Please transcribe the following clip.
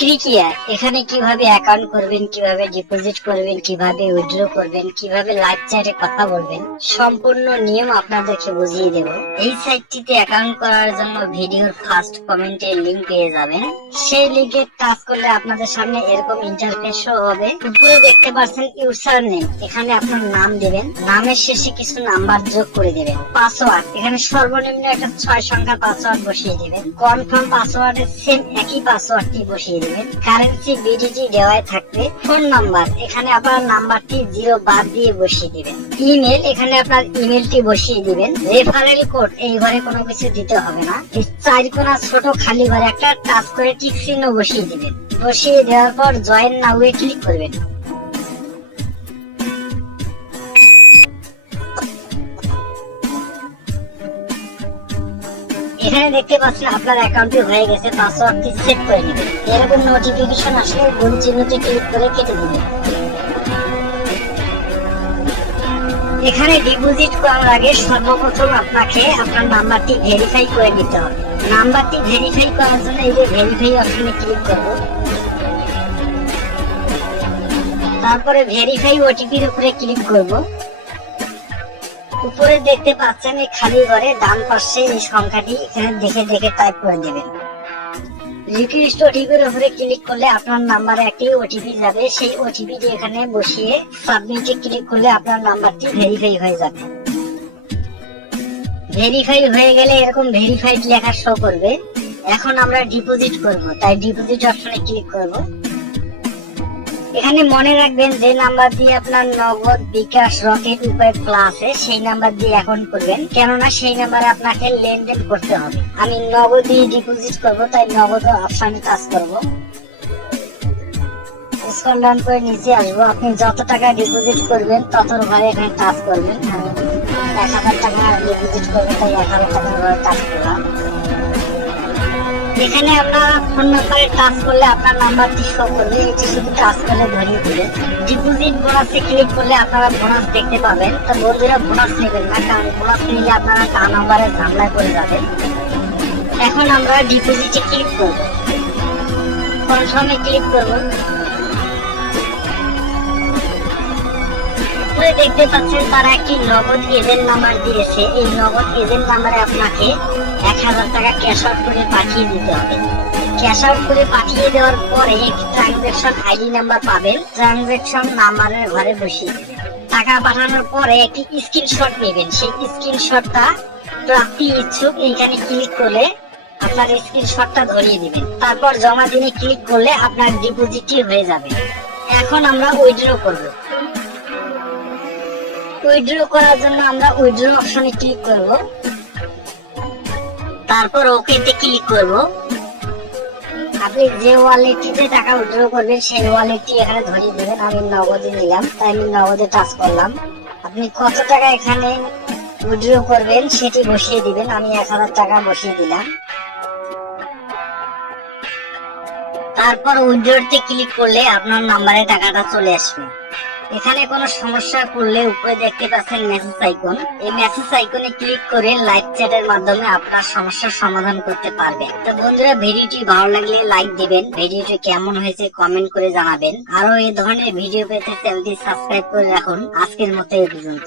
ক্রিকিয়ার এখানে কিভাবে অ্যাকাউন্ট করবেন, কিভাবে ডিপোজিট করবেন, কিভাবে উইথড্র করবেন, কিভাবে লাইভ চ্যাটে কথা বলবেন, সম্পূর্ণ নিয়ম আপনাদেরকে বুঝিয়ে দেব। এই সাইটটিতে অ্যাকাউন্ট করার জন্য ভিডিওর ফার্স্ট কমেন্টে লিংক পেয়ে যাবেন। সেই লিংকে টাচ করলে আপনাদের সামনে এরকম ইন্টারফেস শো হবে। উপরে দেখতে পাচ্ছেন ইউজার নেম, এখানে আপনার নাম দিবেন, নামের শেষে কিছু নাম্বার যোগ করে দিবেন। পাসওয়ার্ড এখানে সর্বনিম্ন একটা 6 সংখ্যার পাসওয়ার্ড বসিয়ে দিবেন। কনফার্ম পাসওয়ার্ডের সেম একই পাসওয়ার্ডটি বসিয়ে দিবেন। কারেন্সি বিডিটি দেওয়াই থাকবে। ফোন নাম্বার এখানে আপনার নাম্বারটি 0 বাদ দিয়ে বসিয়ে দিবেন। ইমেল এখানে আপনার ইমেলটি বসিয়ে দিবেন। রেফারেল কোড এই ঘরে কোনো কিছু দিতে হবে না। এই 4 কোণা ছোট খালি ঘরে একটা টাচ করে টিক চিহ্ন বসিয়ে দিবেন। বসিয়ে দেওয়ার পর জয়েন নাও এ ক্লিক করবেন। এখানে দেখতে পাচ্ছেন আপনার অ্যাকাউন্টটি হয়ে গেছে। পাসওয়ার্ডটি সেট করে নেবেন। এরকম নোটিফিকেশন আসলে গোল চিহ্নতে ক্লিক করে কেটে দিবেন। এখানে ডিপোজিট করার আগে সর্বপ্রথম আপনাকে আপনার নাম্বারটি ভেরিফাই করে নিতে হবে। নাম্বারটি ভেরিফাই করার জন্য এই যে ভেরিফাই অপশনে ক্লিক করব। তারপরে ভেরিফাই ওটিপির উপরে ক্লিক করব। উপরে দেখতে পাচ্ছেন এই খালি ঘরে ডান পাশে এই সংখ্যাটি এখানে দেখে দেখে টাইপ করে দেবেন। রিকোয়েস্ট ওটিপির উপরে ক্লিক করলে আপনার নাম্বারে একটি ওটিপি যাবে। সেই ওটিপিটি এখানে বসিয়ে সাবমিটে ক্লিক করলে আপনার নাম্বারটি ভেরিফাই হয়ে যাবে। ভেরিফাই হয়ে গেলে এরকম ভেরিফাইড লেখা শো করবে। এখন আমরা ডিপোজিট করব, তাই ডিপোজিট অপশনে ক্লিক করব। এখানে মনে রাখবেন যে নাম্বার দিয়ে আপনার নগদ, বিকাশ, রকেট, উপায় ক্লাসে সেই নাম্বার দিয়ে অ্যাকাউন্ট করবেন, কেননা সেই নাম্বারে আপনাকে লেনদেন করতে হবে। আমি নগদ দিয়ে ডিপোজিট করব, তাই নগদ অপশনে টাচ করব। স্ক্রল ডাউন করে নিচে আসবো। আপনি যত টাকা ডিপোজিট করবেন তত ঘরে এখানে টাচ করবেন। আমি 1000 টাকা ডিপোজিট করবো, তাই 1000 টাকার ঘরে টাচ করলাম। এখানে আপনার ফোন নাম্বারে টাচ করলে আপনার নাম্বারটি শো করবে। এটি শুধু টাচ করলে ধরিয়ে দিবে। ডিপোজিট বোনাসে ক্লিক করলে আপনারা বোনাস দেখতে পাবেন। তো বন্ধুরা বোনাস নেবেন না, কারণ বোনাস নিলে আপনারা তা নাম্বারে ঝামেলায় পড়ে যাবেন। এখন আমরা ডিপোজিটে ক্লিক করব, কনফার্মে ক্লিক করব। উপরে দেখতে পাচ্ছেন তারা একটি নগদ এজেন্ট নাম্বার দিয়েছে। এই নগদ এজেন্ট নাম্বারে আপনাকে 1000 টাকা ক্যাশ আউট করে পাঠিয়ে দিতে হবে। ক্যাশ আউট করে পাঠিয়ে দেওয়ার পরে একটি ট্রানজাকশন আইডি নাম্বার পাবেন। ট্রানজাকশন নাম্বারের ঘরে বসিয়ে দেবেন। টাকা পাঠানোর পরে একটি স্ক্রিনশট নেবেন। সেই স্ক্রিনশটটা প্রাপ্তি ইচ্ছুক এইখানে ক্লিক করলে আপনার স্ক্রিনশটটা ধরিয়ে দিবেন। তারপর জমা দিনে ক্লিক করলে আপনার ডিপোজিটটি হয়ে যাবে। এখন আমরা উইথড্র করব। উইথড্র করার জন্য আমরা উইথড্র অপশনে ক্লিক করব। তারপর ওকেতে ক্লিক করব। আপনি যে ওয়ালেটটিতে টাকা উইথড্র করবেন সেই ওয়ালেটটি এখানে ধরিয়ে দেবেন। আমি নগদে নিলাম, তাই আমি নগদে টাচ করলাম। আপনি কত টাকা এখানে উইথড্র করবেন সেটি বসিয়ে দিবেন। আমি 1000 টাকা বসিয়ে দিলাম। তারপর উইথড্রতে ক্লিক করলে আপনার নাম্বারে টাকাটা চলে আসবে। এখানে কোনো সমস্যা করলে উপরে দেখতে পাচ্ছেন মেসেজ আইকন। এই মেসেজ আইকনে ক্লিক করে লাইভ চ্যাটের মাধ্যমে আপনার সমস্যার সমাধান করতে পারবেন। তো বন্ধুরা, ভিডিওটি ভালো লাগলে লাইক দিবেন, ভিডিওটি কেমন হয়েছে কমেন্ট করে জানাবেন। আরো এই ধরনের ভিডিও পেতে চ্যানেলটি সাবস্ক্রাইব করে রাখুন। আজকের মতো এই পর্যন্ত।